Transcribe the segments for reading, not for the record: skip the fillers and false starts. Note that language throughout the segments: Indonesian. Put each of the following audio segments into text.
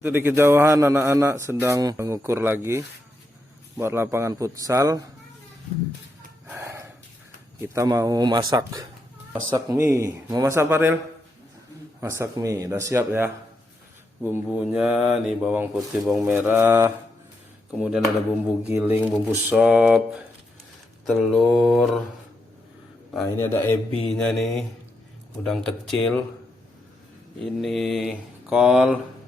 Itu di kejauhan anak-anak sedang mengukur lagi buat lapangan futsal. Kita mau masak mie. Mau masak apa, Ril? Masak mie. Udah siap ya? Bumbunya nih, bawang putih, bawang merah. Kemudian ada bumbu giling, bumbu sop, telur. Nah, ini ada ebinya nih, udang kecil. Ini kol.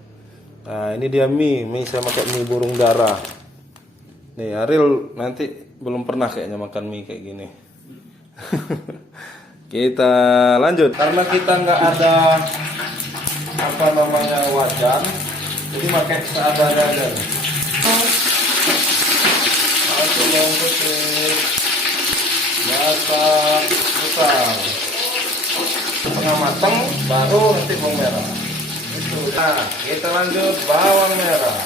Nah, ini dia mie saya pakai mie burung dara. Nih, Ariel nanti belum pernah kayaknya makan mie kayak gini. Kita lanjut. Karena kita nggak ada wajan, jadi pakai seadanya aja. Masuk bawang putih, masak besar, setengah matang, baru nanti bawang merah. Nah, kita lanjut bawang merah.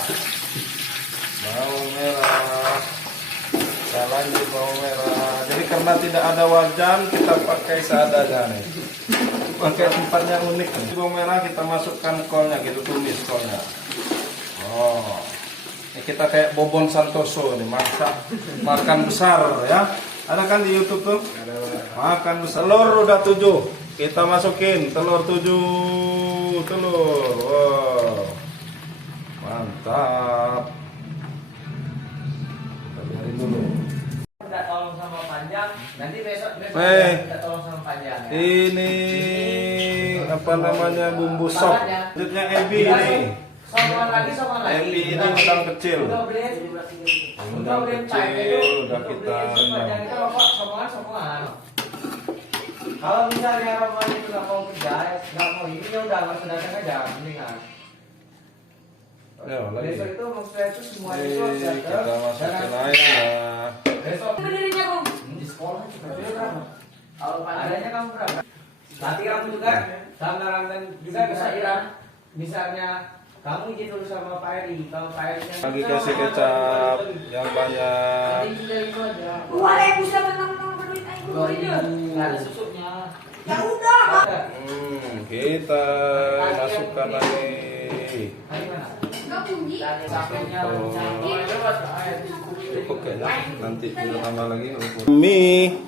Kita lanjut bawang merah. Jadi karena tidak ada wajan, kita pakai seadanya nih. Pakai tempatnya unik. Bawang merah kita masukkan kolnya, gitu, tumis kolnya. Oh, ini kita kayak Bobon Santoso nih, makan besar ya. Ada kan di YouTube tuh? Makan besar. Telur udah 7. Kita masukin telur 7 telur. Wow, mantap. Kita biarin dulu. Minta tolong sama Panjang, nanti besok minta tolong sama Panjang. Ya? Ini apa namanya, bumbu sop. Selanjutnya ebi ini. Sokongan lagi. Ebi ini udang kecil. Udang kecil udah kita rendam. Itu sokongan. Kalau misalnya Roman itu nggak mau kerja, nggak mau ini, ya udah langsung datang aja, mendingan. Ya, lagi. Besok itu maksudnya itu semua itu Kita masukin aja. besok berdirinya Bang di sekolah juga berapa? Kalau adanya kamu berapa? Nanti kamu juga sama Ramdan juga bisa hilang. Misalnya kamu izin dulu sama Pak Eri, kalau Pak Eri Lagi kasih kecap yang banyak. Wah, bisa menang-menang berduit aja. Nggak ada susuknya. Ya udah. Kita masukkan lagi. Enggak bunyi. Cukup kayaknya. Nanti kita tambah lagi. Mie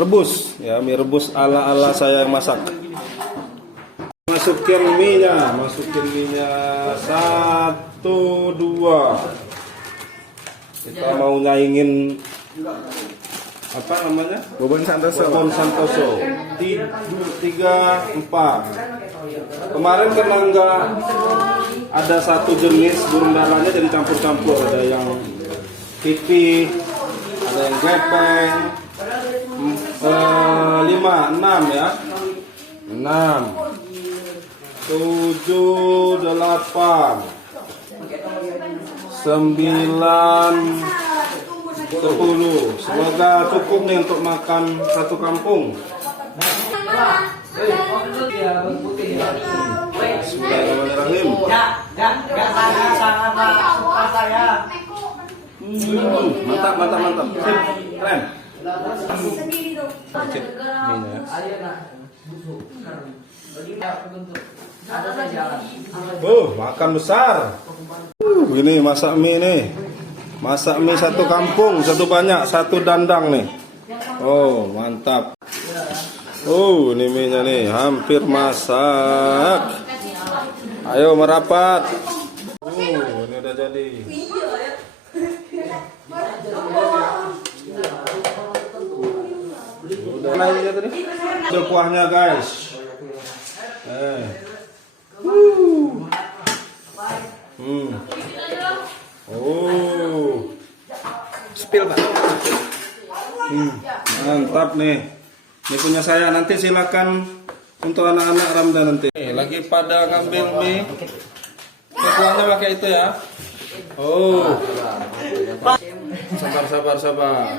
rebus ya, mie rebus ala saya yang masak. Masukin mie-nya 1, 2. Kita mau nyaingin apa namanya? Bobon Santoso. 3, 4. Kemarin karena enggak ada satu jenis burung darahnya, jadi campur-campur. Ada yang pipih, ada yang gepeng. 5, 6 ya. 6, 7, 8, 9, 10. Semoga cukup nih untuk makan satu kampung. Bismillahirrahmanirrahim. Mantap. Keren. Sendiri dong. Makan besar. Ini masak mie nih. Masak mie satu kampung, satu banyak, satu dandang nih. Oh, mantap. Oh, ini mie-nya nih, hampir masak. Ayo merapat. Ini udah jadi. Udah naiknya tadi. Ambil kuahnya, guys. Oh, spill Pak. Mantap nih. Ini punya saya, nanti silakan untuk anak-anak Ramdan nanti. Lagi pada ngambil mie. Kuahnya pakai itu ya. Oh. Sabar.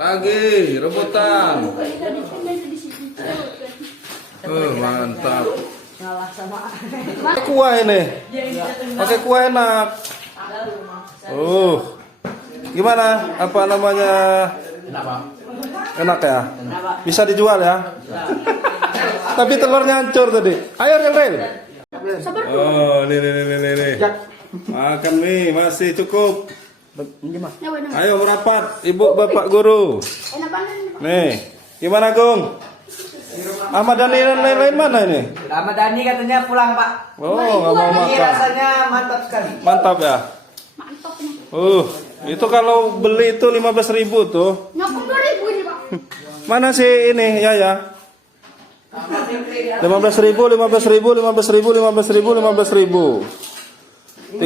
Lagi rebutan. Mantap. Pakai kuah ini. Pakai kuah enak. Gimana? Apa namanya? Enak ya? Bisa dijual ya? Tapi telurnya hancur tadi. Ayo Rel. Oh, nih. Makan mie, masih cukup. Ayo merapat, ibu bapak guru. Nih, gimana Gung? Ahmad Dhani dan lain-lain mana ini? Ahmad Dhani katanya pulang Pak. Oh, nggak mau Ini makan. rasanya mantap sekali. Mantap ya. Itu kalau beli itu 15.000 tuh. Nyokong 2.000 ini Pak. Mana sih ini ya? 15.000, 15.000, 15.000, 15.000. 30,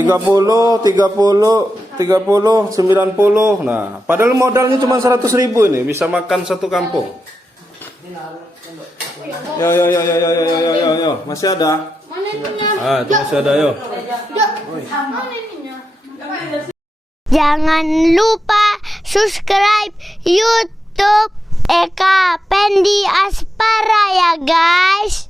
90. Nah, padahal modalnya cuma 100.000 ini bisa makan satu kampung. Yo. Masih ada? Mana ininya? Ah, itu masih ada yo. Mana ininya? Jangan lupa subscribe YouTube Eka Pendi Aspara ya guys.